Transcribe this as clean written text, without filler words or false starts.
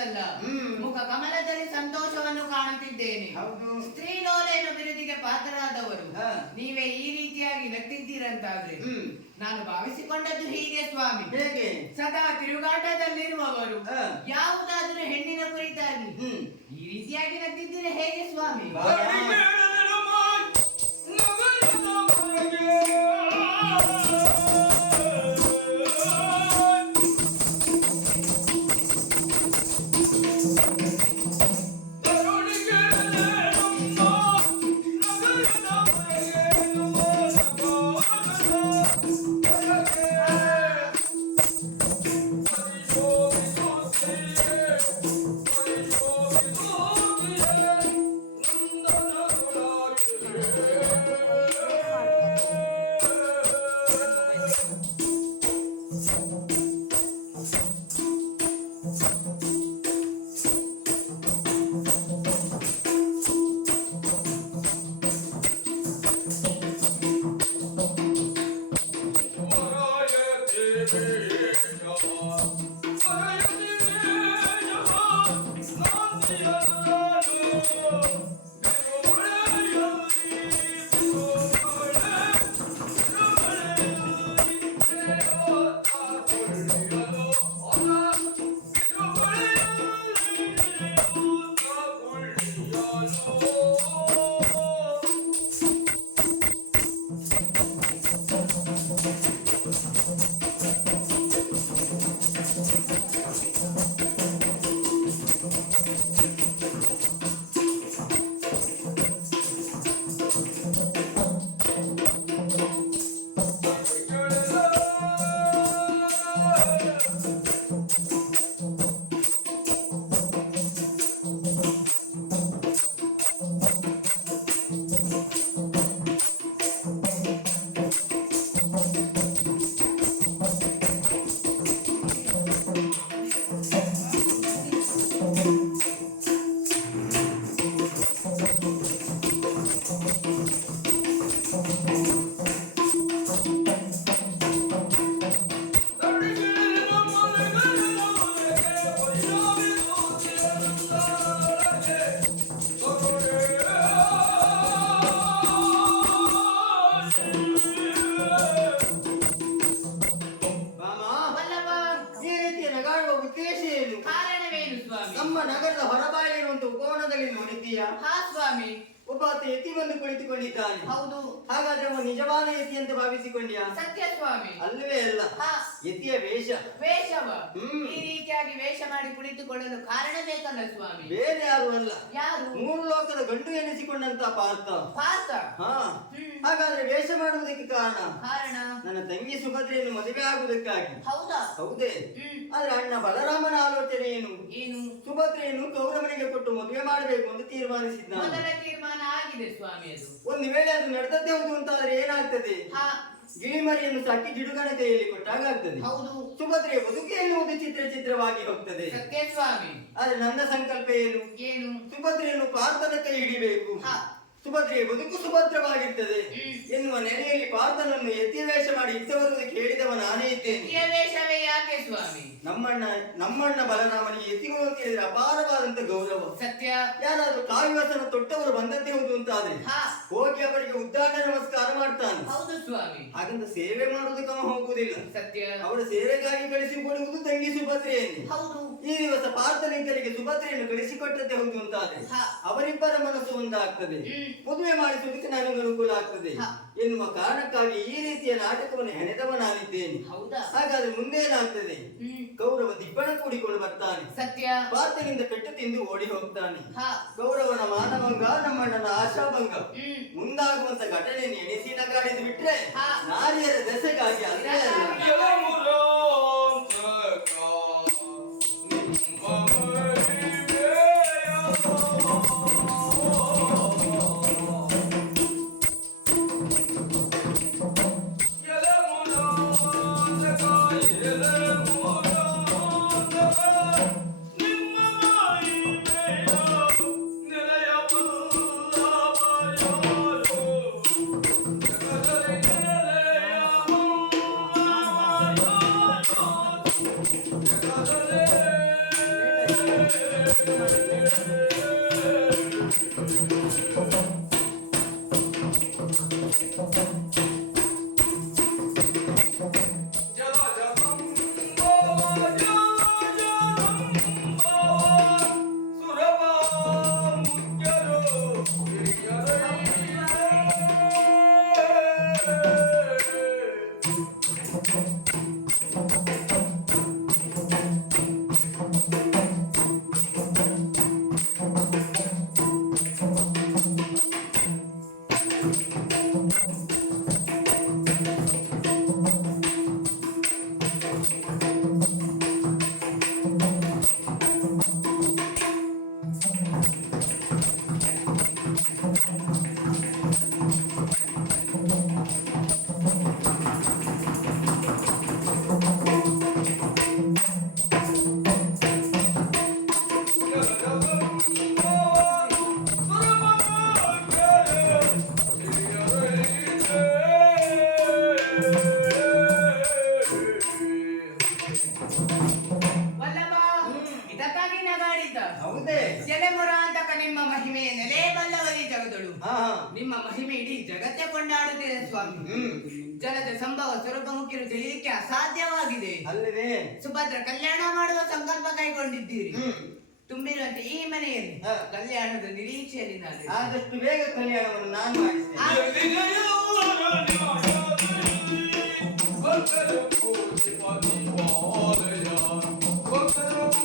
ಯಾವುದಲ್ಲ, ಮುಖ ಕಮಲದಲ್ಲಿ ಸಂತೋಷವನ್ನು ಕಾಣುತ್ತಿದ್ದೇನೆ. ಸ್ತ್ರೀ ಲೋಲೆಯನ್ನು ಬಿರುದಿಗೆ ಪಾತ್ರರಾದವರು ನೀವೇ ಈ ರೀತಿಯಾಗಿ ನಗ್ತಿದ್ದೀರಂತಾದ್ರೆ ನಾನು ಭಾವಿಸಿಕೊಂಡದ್ದು ಹೀಗೆ ಸ್ವಾಮಿ. ಹೇಗೆ? ಸದಾ ತಿರುಗಾಟದಲ್ಲಿರುವವರು ಯಾವುದಾದ್ರೂ ಹೆಣ್ಣಿನ ಕುರಿತಾಗಿ ಈ ರೀತಿಯಾಗಿ ನಗ್ತಿದ್ದೀರ ಹೇಗೆ ಸ್ವಾಮಿ? ನಮ್ಮ ನಗರದ ಹೊರಬಾಯಿ ಇರುವಂತ ಉಪವನದಲ್ಲಿ ನೋಡಿದ್ದೀಯಾ? ಹಾ ಸ್ವಾಮಿ. ಒಬ್ಬ ಯತಿ ಬಂದು ಕುಳಿತುಕೊಂಡಿದ್ದಾನೆ. ಹೌದು. ಹಾಗಾದ್ರೆ ಅವನು ನಿಜವಾದ ಯತಿ ಅಂತ ಭಾವಿಸಿಕೊಂಡ್ಯಾ? ಸತ್ಯ ಸ್ವಾಮಿ. ಅಲ್ಲವೇ ಅಲ್ಲ, ಯತಿಯ ವೇಷ. ವೇಷವ ಈ ರೀತಿಯಾಗಿ ವೇಷ ಮಾಡಿ ಕುಳಿತುಕೊಳ್ಳಲು ಕಾರಣ ಬೇಕಲ್ಲ ಸ್ವಾಮಿ? ಬೇರೆ ಯಾರು ಅಲ್ಲ, ಯಾರು? ಮೂರು ಲೋಕದ ಗಂಡು ಎನಿಸಿಕೊಂಡಂತ ಪಾರ್ಥ. ಪಾರ್ಥ? ಹಾ. ಹಾಗಾದ್ರೆ ವೇಷ ಮಾಡುವುದಕ್ಕೆ ಕಾರಣ ನನ್ನ ತಂಗಿ ಸುಭದ್ರೆಯನ್ನು ಮದುವೆ ಆಗುವುದಕ್ಕಾಗಿ. ಹೌದಾ? ಹೌದೇ. ಆದ್ರೆ ಅಣ್ಣ ಬಲರಾಮನ ಆಲೋಚನೆ ಏನು? ಏನು? ಸುಭದ್ರೆಯನ್ನು ಕೌರವನಿಗೆ ಕೊಟ್ಟು ಮದುವೆ ಮಾಡಬೇಕು ಅಂತ ತೀರ್ಮಾನಿಸಿದ್ದ. ಮೊದಲ ತೀರ್ಮಾನ ಆಗಿದೆ ಸ್ವಾಮಿ. ಅದು ಒಂದು ವೇಳೆ ಅದು ನಡೆದದ್ದೇ ಹೌದು ಅಂತಾದ್ರೆ ಏನಾಗ್ತದೆ? ಗಿಳಿಮರಿಯನ್ನು ಸಾಕಿ ಜಿಡುಗನ ಕೈಯಲ್ಲಿ ಕೊಟ್ಟಾಗ ಆಗ್ತದೆ. ಹೌದು. ಸುಭದ್ರೆಯ ಬದುಕು ಎನ್ನುವುದು ಚಿತ್ರವಾಗಿ ಹೋಗ್ತದೆ. ಸತ್ಯ ಸ್ವಾಮಿ. ಆದ್ರೆ ನನ್ನ ಸಂಕಲ್ಪ ಏನು? ಏನು? ಸುಭದ್ರೆಯನ್ನು ಪಾರ್ಥನ ಕೈ ಹಿಡಿಬೇಕು, ಸುಭದ್ರೆಯ ಬದುಕು ಸುಭದ್ರವಾಗಿರ್ತದೆ ಎನ್ನುವ ನೆಲೆಯಲ್ಲಿ ಪಾರ್ಥನನ್ನು ಯತಿ ವೇಷ ಮಾಡಿ ಇತ್ತ ಬರುವುದಕ್ಕೆ ಹೇಳಿದವ ನಾನೇ ಇದ್ದೇನೆ. ವೇಷವೇ ಯಾಕೆ ಸ್ವಾಮಿ? ನಮ್ಮಣ್ಣ ಬಲರಾಮನಿಗೆ ಯತಿಗಳು ಅಂತ ಹೇಳಿದ್ರೆ ಅಪಾರವಾದಂತ ಗೌರವ. ಸತ್ಯ. ಯಾರಾದ್ರೂ ಕಾವ್ಯವಸನ ತೊಟ್ಟವರು ಬಂದದ್ದೇ ಹೌದು ಅಂತ ಆದ್ರೆ ಹೋಗಿ ಅವರಿಗೆ ಉದ್ದಾಟ ನಮಸ್ಕಾರ ಮಾಡ್ತಾನೆ. ಹೌದು ಸ್ವಾಮಿ. ಹಾಗಂತ ಸೇವೆ ಮಾಡುವುದಕ್ಕೆ ಅವ ಹೋಗುವುದಿಲ್ಲ. ಸತ್ಯ. ಅವರ ಸೇವೆಗಾಗಿ ಕಳಿಸಿಕೊಡುವುದು ತಂಗಿ ಸುಭದ್ರೆಯನ್ನು. ಹೌದು. ಈ ದಿವಸ ಪಾರ್ಥನಿಂದಲಿಗೆ ಸುಭದ್ರೆಯನ್ನು ಕಳಿಸಿಕೊಟ್ಟದ್ದೇ ಹೌದು ಅಂತ ಆದ್ರೆ ಅವರಿಬ್ಬರ ಮನಸ್ಸು ಒಂದಾಗ್ತದೆ, ಮದುವೆ ಮಾಡಿಸುವುದಕ್ಕೆ ನನಗೆ ಅನುಕೂಲ ಆಗ್ತದೆ ಎನ್ನುವ ಕಾರಣಕ್ಕಾಗಿ ಈ ರೀತಿಯ ನಾಟಕವನ್ನು ಹೆಣೆದವ ನಾನಿದ್ದೇನೆ. ಹಾಗಾದ್ರೆ ಮುಂದೇನಾಗ್ತದೆ? ಕೌರವ ದಿಬ್ಬಣ ಕೂಡಿಕೊಂಡು ಬರ್ತಾನೆ. ಸತ್ಯ. ಪಾರ್ಥನಿಂದ ಪೆಟ್ಟು ತಿಂದು ಓಡಿ ಹೋಗ್ತಾನೆ. ಕೌರವನ ಮಾನಭಂಗ, ನಮ್ಮಣ್ಣನ ಆಶಾಭಂಗ, ಮುಂದಾಗುವಂತ ಘಟನೆಯನ್ನು ಎಣಿಸಿ ನಗಾಡಿದು ಬಿಟ್ರೆ ನಾರಿಯರ ದೆಸೆಗಾಗಿ ಅಲ್ಲೇ ವಲ್ಲಭ, ಇದಕ್ಕಾಗಿ ನಗಾಡಿದ್ದ. ಹೌದೇ? ಜಲಮುರ ಅಂತಕ ನಿಮ್ಮ ಮಹಿಮೆಯ ನೆಲೆ ಬಲ್ಲವರಿ ಜಗದಳು. ಹಾ ಹಾ. ನಿಮ್ಮ ಮಹಿಮೆ ಇಡೀ ಜಗತ್ತೇ ಕೊಂಡಾಡುತ್ತಿದೆ ಸ್ವಾಮಿ. ಜಲದ ಸಂಭವ ಸ್ವರೂಪ ಮುಖ್ಯರು ತಿಳಿಯಲಿಕ್ಕೆ ಅಸಾಧ್ಯವಾಗಿದೆ. ಅಲ್ಲವೇ? ಸುಭದ್ರ ಕಲ್ಯಾಣ ಮಾಡುವ ಸಂಕಲ್ಪ ಕೈಗೊಂಡಿದ್ದೀರಿ. ತುಂಬಿರುವಂತೆ ಈ ಮನೆಯಲ್ಲಿ ಹಾ. ಕಲ್ಯಾಣದ ನಿರೀಕ್ಷೆಯಲ್ಲಿ ನಾನು. ಆದಷ್ಟು ಬೇಗ ಕಲ್ಯಾಣವನ್ನು ನಾನು ಮಾಡಿಸ್ತೇನೆ. ಭಕ್ತರು